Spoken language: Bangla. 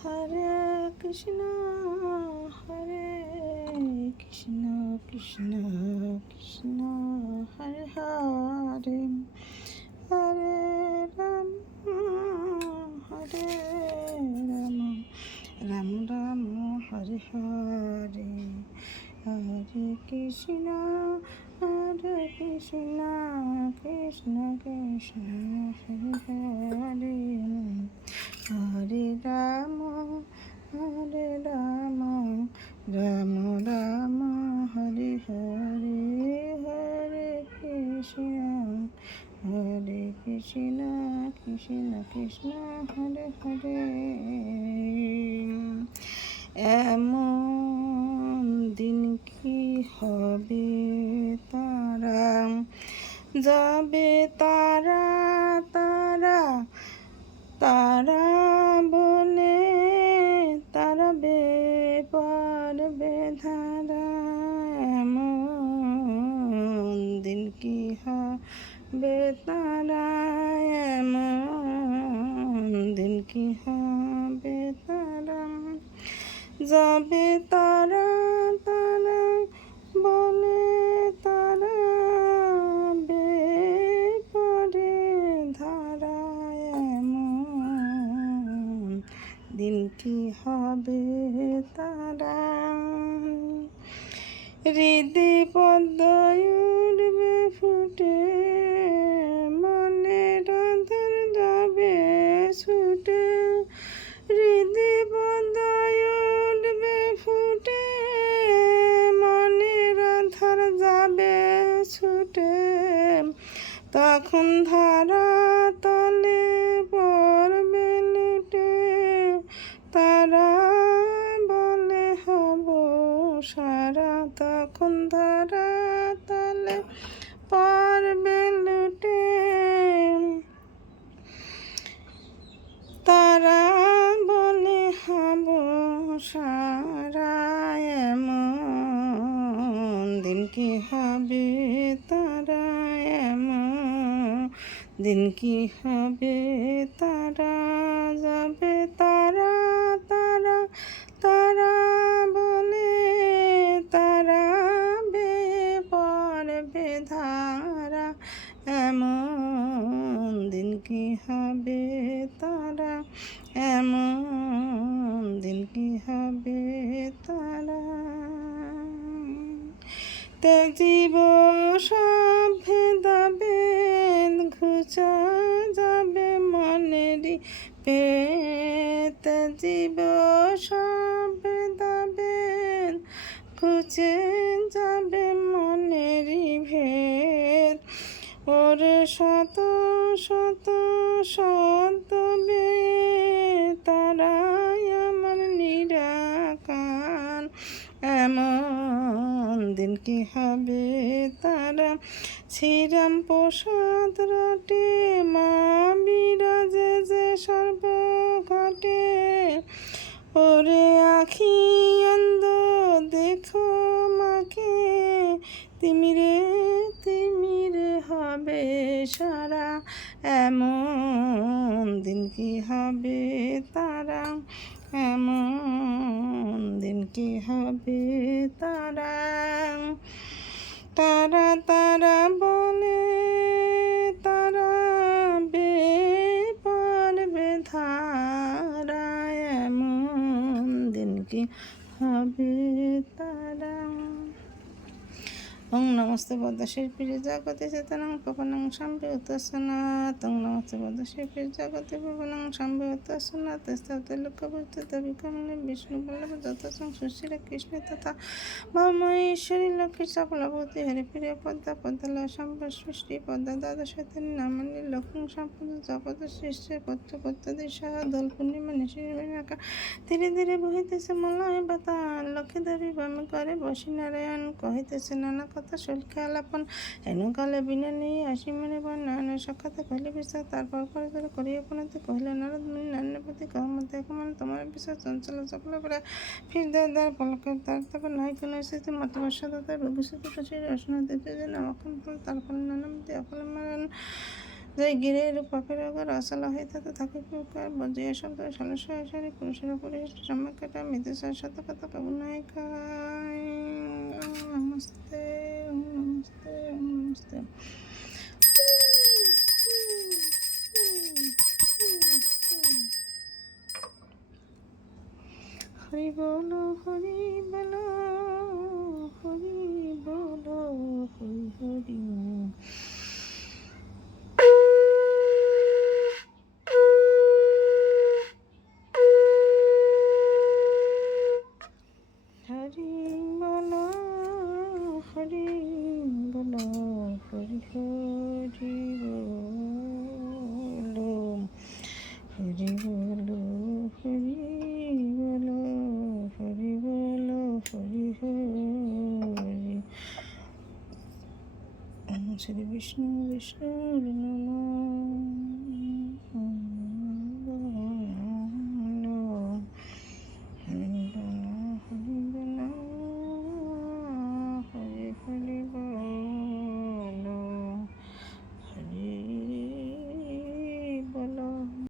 হরে কৃষ্ণ হরে কৃষ্ণ কৃষ্ণ কৃষ্ণ হরে হরে হরে রাম হরে রাম রাম রাম হরে হরে হরে কৃষ্ণ কৃষ্ণ কৃষ্ণ হরে হরে হরে রাম রাম রাম হরে হরে হরে কৃষ্ণ কৃষ্ণ কৃষ্ণ হরে হরে। এমন দিন কি হবে তারা যাবে তারা তারা তারা বলে তারাবে পারবে ধারা। এমন দিন কি হবে তারা এমন দিন কি হবে তারা যাবে তারা তারা বলে তারা পরে ধারা। এমন দিন কি হবে তারা হৃদি পদ্ম উঠবে ফুটে মনে রাধার যাবে ছুটে। হৃদি পদ্ম উঠবে ফুটে মনে রাধার যাবে ছুটে। তখন ধারা তলে পড়বে লুটে তারা বলে হব সারা। তখন ধারা তলে পড়বে লুটে তারা বলে হব সারা। এমন দিন কি হবে তারা এমন দিন কি হবে তারা যাবে তারা তারা তারা বলে তারা পড়বে ধারা। এমন দিন কি হবে তারা এমন দিন কি হবে তারা তেজিব সব ভেদাভেদ ঘুচা যাবে মনেরই পেট। তেজিব সব ভেদাভেদ ঘুচে যাবে মনেরই ভেদ। ওরে শত শত শতবে তারাই আমার নিরাকার। এমন দিন কি হবে তারা শ্রীরাম প্রসাদ রটে মা বিরাজে যে সর্বঘটে। ওরে আখি অন্ধ দেখো মাকে তিমিরে তিমিরে হবে সারা। এমন দিন কি হবে তারা এমন দিন কি হবে তারা তারা তারা বলে তারা পারবে ধারা। এমন দিন কি হবে তারা। ওং নমস্তে পদ্মশিল্পীর জগতে চেতনং পবনং সম্ভূত সনাতং নমস্তে পদ্মশিল্পীর জগতে পবনং সম্ভূত সনাত স্তব্ধ লোকবুদ্ধ বিকমনে বিষ্ণু বল্লভ যথাসং সুশীল কৃষ্ণ তথা ভৌমেশ্বরী লক্ষ্মী সফলভূতি হরিপ্রিয় পদ্মা পদ্মালয় সম্ভব সৃষ্টি পদ্মা দ্বাদশ নামানি লক্ষ্মী সম্পদ জপদ সৃষ্টি পত্র পত্যাদি সহ দোল পূর্ণিমা নিশিকা ধীরে ধীরে বহিতেছে মলয় বাতা। লক্ষ্মী দেবী বামে করে বসি নারায়ণ কহিতেছে নানা কথা শৈলকে আলাপন। হেনুকালে বিনা নিয়ে আসি মনে বন নারায়ণ সাক্ষাতে কহিলে বিশ্বাস। তারপর করে করে করিয়া পুনতে কহিলে নারদ মুনি নারায়ণপতি কহমতে একমান তোমার বিশ্বাস চঞ্চল সকল করে ফির দ্বার পলকের তার তারপর নাই কোনো স্থিতি মতবর্ষদাতা ভূষিত খুশি রসনা দিতে যে নামক্ষণ ফল তার ফলে নানামতি অফলে মারণ যে গিরের পাপের আগর আসলা হয়ে থাকে প্রকার বজিয়া শব্দ সালসারি পুরুষের উপরে সম্মাকাটা মৃদুসার শতকতা কাবু নায়িকায় নমস্তে নমস্তে নমস্তে। হরি বলো হরি বলো হরি বলো হরি হরি। হরি বলো হরি বলো হরি হরি বলো হরি বলো হরি বলো হরি বলো হরি হরি। শ্রী বিষ্ণু বিষ্ণু নমঃ।